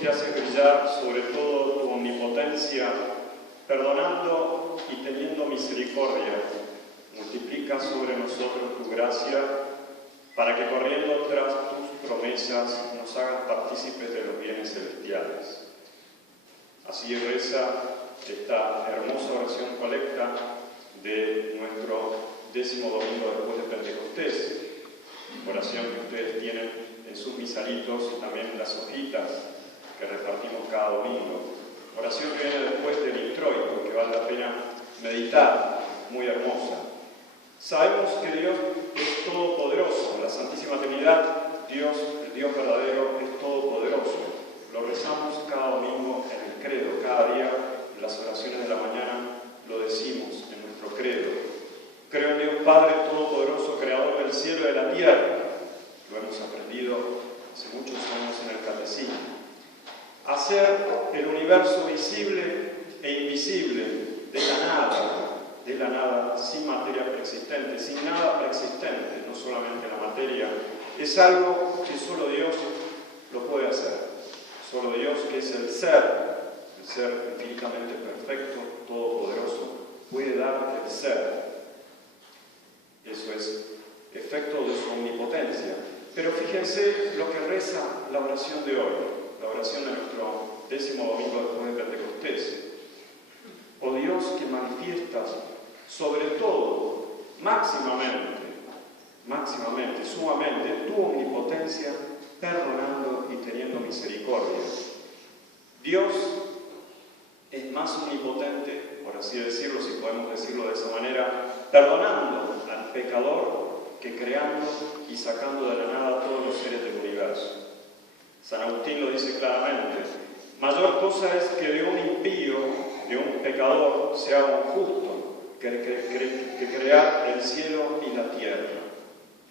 que haces brillar sobre todo tu omnipotencia, perdonando y teniendo misericordia, multiplica sobre nosotros tu gracia, para que corriendo tras tus promesas nos hagas partícipes de los bienes celestiales. Así reza esta hermosa oración colecta de nuestro 10º domingo después de Pentecostés, oración que ustedes tienen en sus misalitos y también en las hojitas que repartimos cada domingo. Oración que viene después del introito, que vale la pena meditar, muy hermosa. Sabemos que Dios es todopoderoso, la Santísima Trinidad, Dios, el Dios verdadero, es todopoderoso. Lo rezamos cada domingo en el credo, cada día en las oraciones de la mañana lo decimos en nuestro credo. Creo en Dios Padre Todopoderoso, Creador del cielo y de la tierra. Lo hemos aprendido hace muchos años en el catecismo. Hacer el universo visible e invisible de la nada, sin materia preexistente, sin nada preexistente, no solamente la materia, es algo que solo Dios lo puede hacer. Solo Dios, que es el ser infinitamente perfecto, todopoderoso, puede dar el ser. Eso es efecto de su omnipotencia. Pero fíjense lo que reza la oración de hoy, la oración de nuestro 10º domingo después de Pentecostés. Oh Dios, que manifiestas sobre todo, máximamente, sumamente, tu omnipotencia, perdonando y teniendo misericordia. Dios es más omnipotente, por así decirlo, si podemos decirlo de esa manera, perdonando al pecador que creando y sacando de la nada a todos los seres del universo. San Agustín lo dice claramente: mayor cosa es que de un impío, de un pecador, se haga un justo, que crear el cielo y la tierra.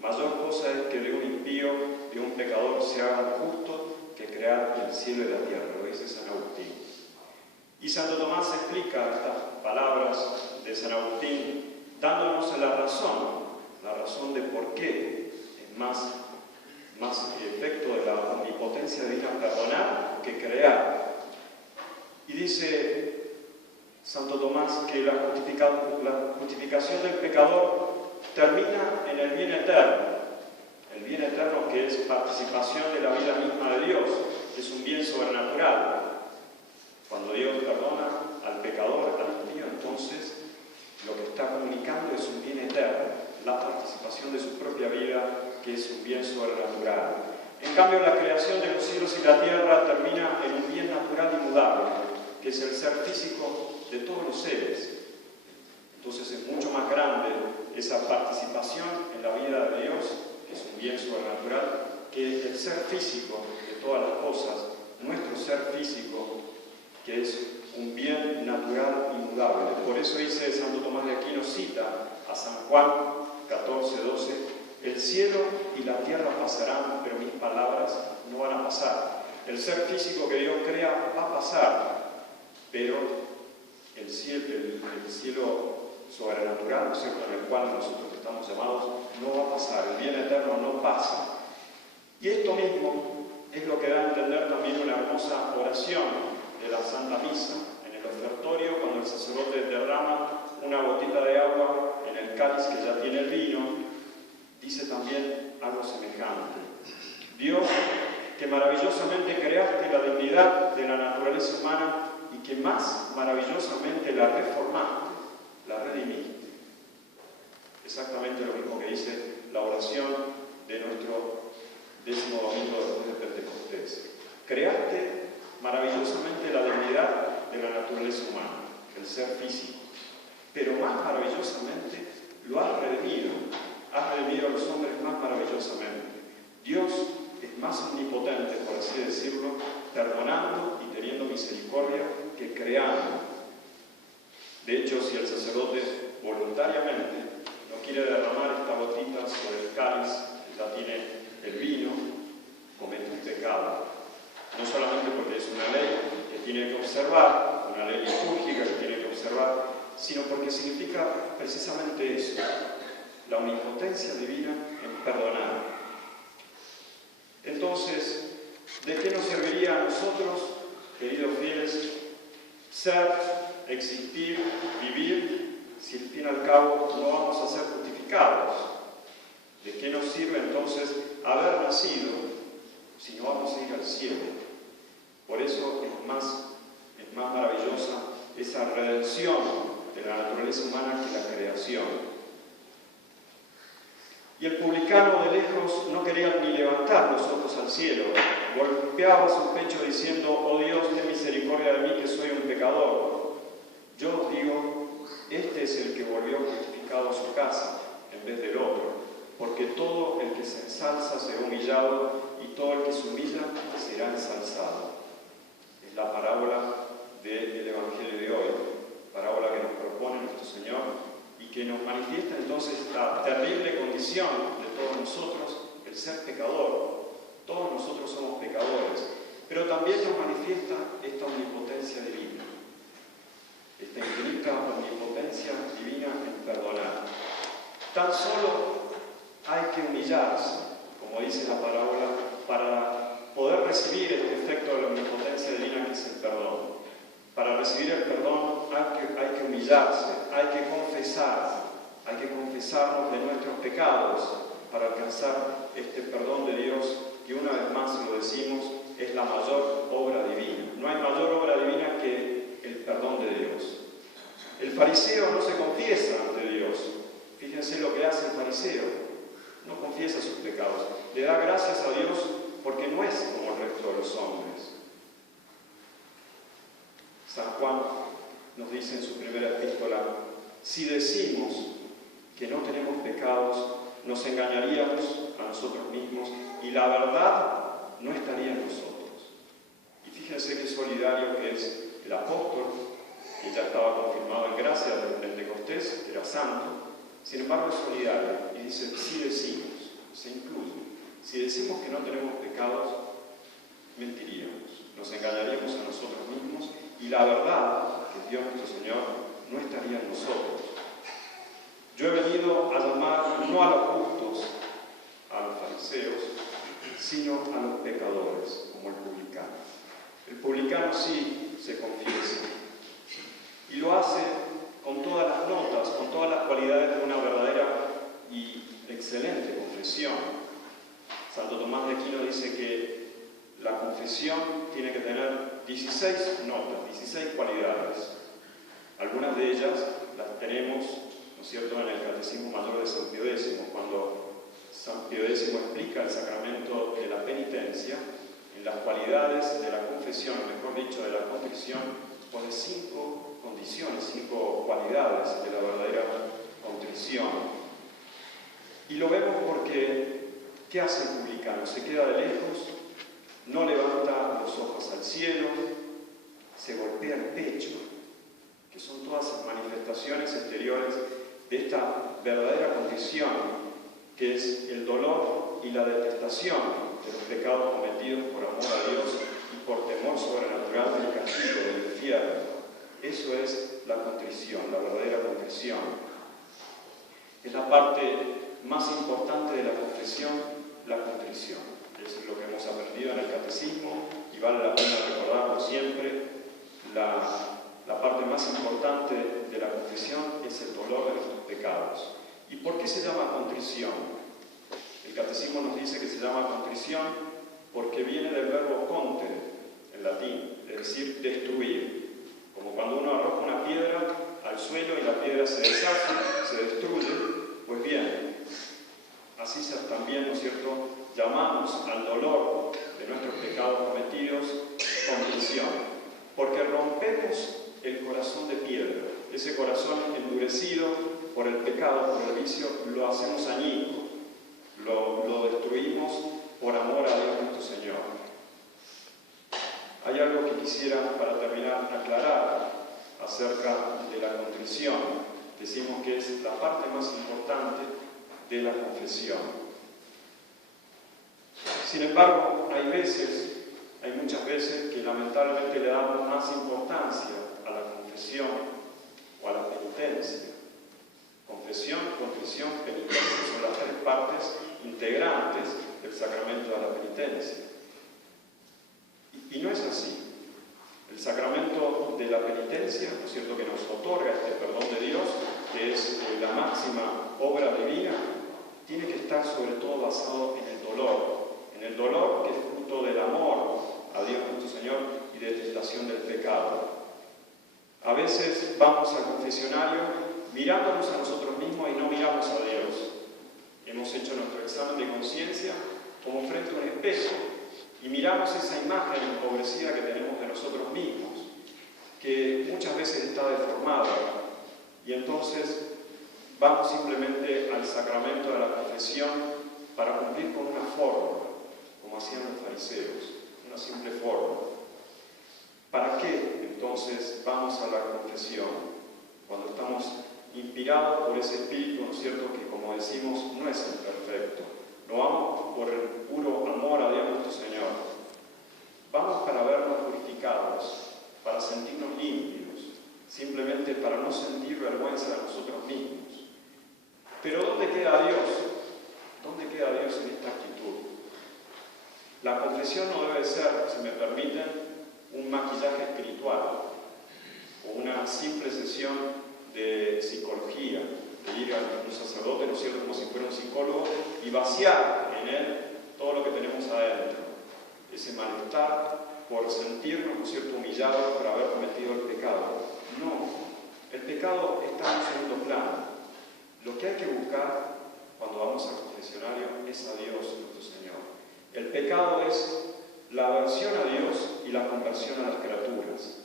Mayor cosa es que de un impío, de un pecador, se haga un justo, que crear el cielo y la tierra, lo dice San Agustín. Y Santo Tomás explica estas palabras de San Agustín dándonos la razón de por qué es más efecto de la omnipotencia divina perdonar que crear. Y dice Santo Tomás que la justificación del pecador termina en el bien eterno que es participación de la vida misma de Dios, es un bien sobrenatural. Cuando Dios perdona al pecador, al impío, entonces lo que está comunicando es un bien eterno, la participación de su propia vida, que es un bien sobrenatural. En cambio, la creación de los cielos y la tierra termina en un bien natural y mudable, que es el ser físico de todos los seres. Entonces es mucho más grande esa participación en la vida de Dios, que es un bien sobrenatural, que el ser físico de todas las cosas, nuestro ser físico, que es un bien natural y mudable. Por eso dice Santo Tomás de Aquino, cita a San Juan 14:12, el cielo y la tierra pasarán, pero mis palabras no van a pasar. El ser físico que Dios crea va a pasar, pero el cielo sobrenatural, ¿no es cierto?, en el cual nosotros estamos llamados, no va a pasar, el bien eterno no pasa. Y esto mismo es lo que da a entender también una hermosa oración de la Santa Misa. En el ofertorio, cuando el sacerdote derrama una gotita de agua en el cáliz que ya tiene el vino, dice también algo semejante. Dios, que maravillosamente creaste la dignidad de la naturaleza humana y que más maravillosamente la reformaste, la redimiste. Exactamente lo mismo que dice la oración de nuestro 10º domingo después de Pentecostés. Creaste maravillosamente la dignidad de la naturaleza humana, el ser físico, pero más maravillosamente lo has redimido a los hombres más maravillosamente. Dios es más omnipotente, por así decirlo, perdonando y teniendo misericordia que creando. De hecho, si el sacerdote voluntariamente no quiere derramar esta gotita sobre el cáliz, que ya tiene el vino, comete un pecado. No solamente porque es una ley que tiene que observar, una ley litúrgica que tiene que observar, sino porque significa precisamente eso, la omnipotencia divina en perdonar. Entonces, ¿de qué nos serviría debería a nosotros, queridos fieles, ser, existir, vivir, si al fin y al cabo no vamos a ser justificados? ¿De qué nos sirve entonces haber nacido si no vamos a ir al cielo? Por eso es más maravillosa esa redención de la naturaleza humana que la creación. Y el publicano de lejos no quería ni levantar los ojos al cielo, golpeaba su pecho diciendo: oh Dios, ten misericordia de mí, que soy un pecador. Yo os digo, este es el que volvió justificado a su casa, en vez del otro, porque todo el que se ensalza será humillado, y todo el que se humilla será ensalzado. Es la parábola del Evangelio de hoy, parábola que nos propone nuestro Señor, y que nos manifiesta entonces la terrible condición de todos nosotros, el ser pecador. Todos nosotros somos pecadores, pero también nos manifiesta esta omnipotencia divina, esta infinita omnipotencia divina en perdonar. Tan solo hay que humillarse, como dice la parábola, para poder recibir este efecto de la omnipotencia divina que es el perdón. Para recibir el perdón hay que humillarse, hay que confesarnos de nuestros pecados para alcanzar este perdón de Dios, que una vez más lo decimos, es la mayor obra divina. No hay mayor obra divina que el perdón de Dios. El fariseo no se confiesa ante Dios. Fíjense lo que hace el fariseo. No confiesa sus pecados. Le da gracias a Dios porque no es como el resto de los hombres. San Juan nos dice en su primera epístola: si decimos que no tenemos pecados, nos engañaríamos a nosotros mismos y la verdad no estaría en nosotros. Y fíjense qué solidario que es el apóstol, que ya estaba confirmado en gracia del Pentecostés, que era santo. Sin embargo, es solidario y dice: si decimos, se incluye. Si decimos que no tenemos pecados, mentiríamos, nos engañaríamos a nosotros mismos y la verdad, que es Dios nuestro Señor, no estaría en nosotros. Yo he venido a llamar no a los justos, a los fariseos, sino a los pecadores, como el publicano. El publicano sí se confiesa y lo hace con todas las notas, con todas las cualidades de una verdadera y excelente confesión. Santo Tomás de Aquino dice que la confesión tiene que tener 16 notas, 16 cualidades. Algunas de ellas las tenemos, ¿no es cierto?, en el Catecismo Mayor de San Pío X, cuando San Pío X explica el sacramento de la penitencia. En las cualidades de la confesión, mejor dicho, de la contrición, pone 5 condiciones, 5 cualidades de la verdadera contrición. Y lo vemos porque, ¿qué hace el publicano? Se queda de lejos, no levanta los ojos al cielo, se golpea el pecho, que son todas manifestaciones exteriores de esta verdadera contrición, que es el dolor y la detestación de los pecados cometidos por amor a Dios y por temor sobrenatural del castigo del infierno. Eso es la contrición, la verdadera contrición. Es la parte más importante de la confesión, la contrición. Es lo que hemos aprendido en el catecismo y vale la pena recordarlo siempre. La parte más importante de la confesión es el dolor de nuestros pecados. ¿Y por qué se llama contrición? El catecismo nos dice que se llama contrición porque viene del verbo contere, en latín, es decir, destruir. Como cuando uno arroja una piedra al suelo y la piedra se deshace, se destruye, pues bien, así también, ¿no es cierto?, llamamos al dolor de nuestros pecados cometidos contrición, porque rompemos el corazón de piedra, ese corazón endurecido por el pecado, por el vicio, lo hacemos añico, lo destruimos por amor a Dios nuestro Señor. Hay algo que quisiera, para terminar, aclarar acerca de la contrición. Decimos que es la parte más importante de la confesión. Sin embargo, hay muchas veces que lamentablemente le damos más importancia a la confesión o a la penitencia. Confesión, contrición, penitencia son las 3 partes integrantes del sacramento de la penitencia. Y Y no es así. El sacramento de la penitencia, ¿no es cierto?, que nos otorga este perdón de Dios, que es la máxima obra divina, tiene que estar sobre todo basado en el dolor que es fruto del amor a Dios nuestro Señor y de detestación del pecado. A veces vamos al confesionario mirándonos a nosotros mismos y no miramos a Dios. Hemos hecho nuestro examen de conciencia como frente a un espejo y miramos esa imagen empobrecida que tenemos de nosotros mismos, que muchas veces está deformada, y entonces vamos simplemente al sacramento de la confesión para cumplir con una forma, como hacían los fariseos, una simple forma. ¿Para qué entonces vamos a la confesión? Cuando estamos inspirados por ese espíritu, ¿no es cierto?, que como decimos no es imperfecto. No vamos por el puro amor a Dios nuestro Señor. Vamos para vernos purificados, para sentirnos limpios, simplemente para no sentir vergüenza de nosotros mismos. Pero ¿dónde queda Dios? ¿Dónde queda Dios en esta actitud? La confesión no debe ser, si me permiten, un maquillaje espiritual o una simple sesión de psicología, de ir a un sacerdote, ¿no es cierto?, como si fuera un psicólogo, y vaciar en él todo lo que tenemos adentro. Ese malestar por sentirnos, ¿no es cierto?, humillados por haber cometido el pecado. No, el pecado está en un segundo plano. Lo que hay que buscar cuando vamos al confesionario es a Dios nuestro Señor. El pecado es la aversión a Dios y la conversión a las criaturas.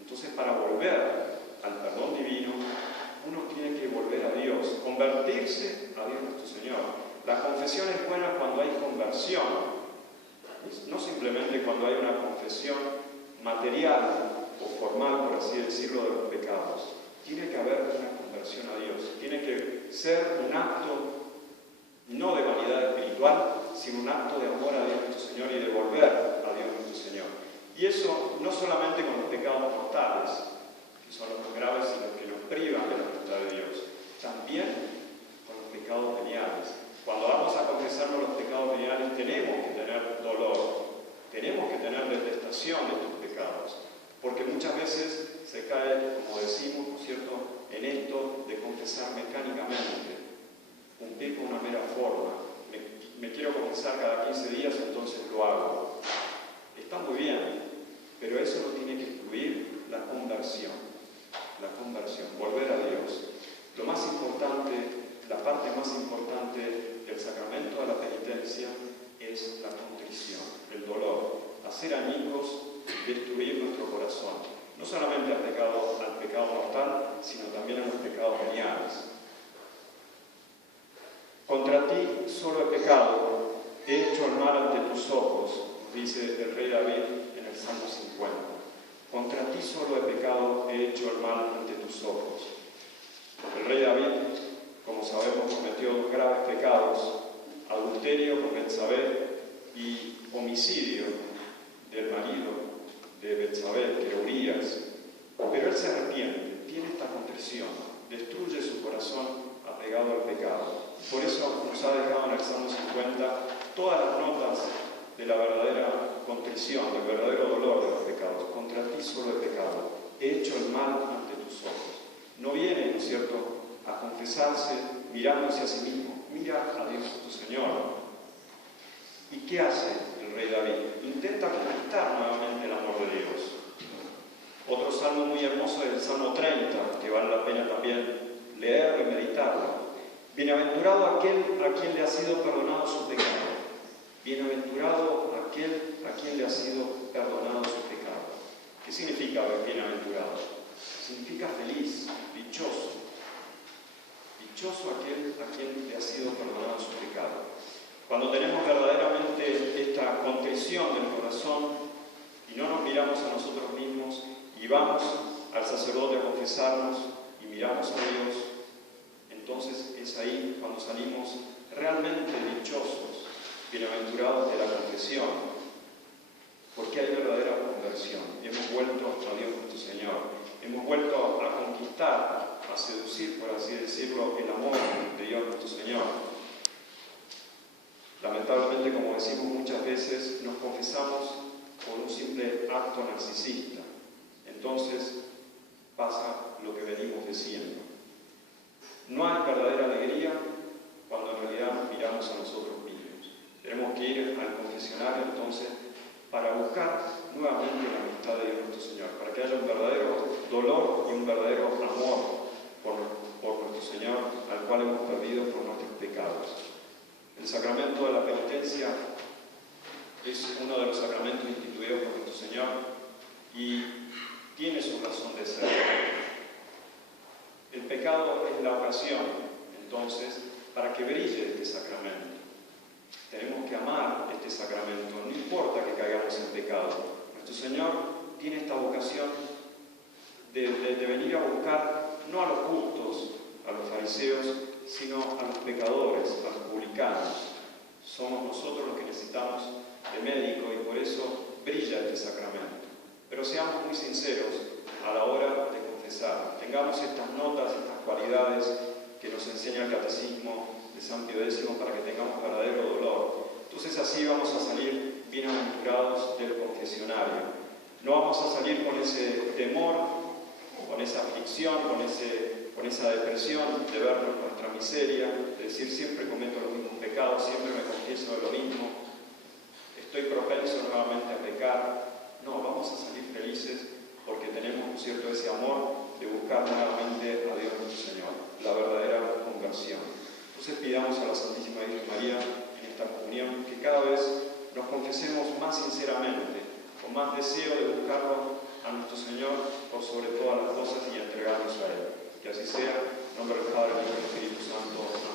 Entonces, para volver al perdón divino, uno tiene que volver a Dios, convertirse a Dios nuestro Señor. La confesión es buena cuando hay conversión, no simplemente cuando hay una confesión material o formal, por así decirlo, de los pecados. Tiene que haber una conversión a Dios, tiene que ser un acto no de vanidad espiritual, sino un acto de amor a Dios nuestro Señor y de volver a Dios nuestro Señor. Y eso no solamente con los pecados mortales, que son los más graves y los que nos privan de la voluntad de Dios, también con los pecados veniales. Cuando vamos a confesarnos los pecados veniales tenemos que tener dolor, tenemos que tener detestación de estos pecados, porque muchas veces se cae, como decimos, ¿no es cierto?, en esto de confesar mecánicamente, cumplir con una mera forma. Me quiero confesar cada 15 días, entonces lo hago. Está muy bien, pero eso no tiene que excluir la conversión, volver a Dios. Lo más importante, la parte más importante del sacramento de la penitencia es la contrición, el dolor, hacer añicos, destruir nuestro corazón, no solamente al pecado mortal, sino también a los pecados veniales. Contra ti solo he pecado, he hecho el mal ante tus ojos, dice el rey David en el Salmo 50. Contra ti solo he pecado, he hecho el mal ante tus ojos. El rey David, como sabemos, cometió dos graves pecados: adulterio con Betsabé y homicidio del marido de Betsabé, que era Urías. Pero él se arrepiente, tiene esta contrición, destruye su corazón apegado al pecado. Por eso nos ha dejado en el Salmo 50 todas las notas de la verdadera contrición, del verdadero dolor de los pecados. Contra ti solo he pecado, he hecho el mal ante tus ojos. No viene, ¿no es cierto?, a confesarse mirándose a sí mismo. Mira a Dios tu Señor. ¿Y qué hace el rey David? Intenta conquistar nuevamente el amor de Dios. Otro salmo muy hermoso es el Salmo 30, que vale la pena también leerlo y meditarlo. Bienaventurado aquel a quien le ha sido perdonado su pecado. Bienaventurado aquel a quien le ha sido perdonado su pecado. ¿Qué significa bienaventurado? Significa feliz, dichoso. Dichoso aquel a quien le ha sido perdonado su pecado. Cuando tenemos verdaderamente esta contrición del corazón y no nos miramos a nosotros mismos y vamos al sacerdote a confesarnos y miramos a Dios, entonces es ahí cuando salimos realmente dichosos, bienaventurados de la confesión, porque hay verdadera conversión. Hemos vuelto a Dios nuestro Señor, hemos vuelto a conquistar, a seducir, por así decirlo, el amor de Dios nuestro Señor. Lamentablemente, como decimos muchas veces, nos confesamos por un simple acto narcisista, entonces pasa lo que venimos diciendo. No hay verdadera alegría cuando en realidad miramos a nosotros mismos. Tenemos que ir al confesionario entonces para buscar nuevamente la amistad de Dios nuestro Señor, para que haya un verdadero dolor y un verdadero amor por nuestro Señor, al cual hemos perdido por nuestros pecados. El sacramento de la penitencia es uno de los sacramentos instituidos por nuestro Señor y tiene su razón de ser. El pecado es la ocasión, entonces, para que brille este sacramento. Tenemos que amar este sacramento, no importa que caigamos en pecado. Nuestro Señor tiene esta vocación de venir a buscar no a los justos, a los fariseos, sino a los pecadores, a los publicanos. Somos nosotros los que necesitamos de médico y por eso brilla este sacramento. Pero seamos muy sinceros a la hora de confesar. Tengamos estas notas, estas cualidades que nos enseña el Catecismo de San Pío X para que tengamos verdadero dolor. Entonces así vamos a salir bienaventurados del confesionario. No vamos a salir con ese temor, con esa aflicción, con esa depresión de ver nuestra miseria, de decir siempre cometo los mismos pecados, siempre me confieso de lo mismo, estoy propenso nuevamente a pecar. No, vamos a salir felices porque tenemos, ¿no es cierto?, ese amor de buscar nuevamente a Dios nuestro Señor, la verdadera conversión. Entonces pidamos a la Santísima Virgen María en esta comunión que cada vez nos confesemos más sinceramente, con más deseo de buscarlo a nuestro Señor por sobre todas las cosas y entregarnos a Él. Que así sea, en nombre del Padre, del Hijo y del Espíritu Santo.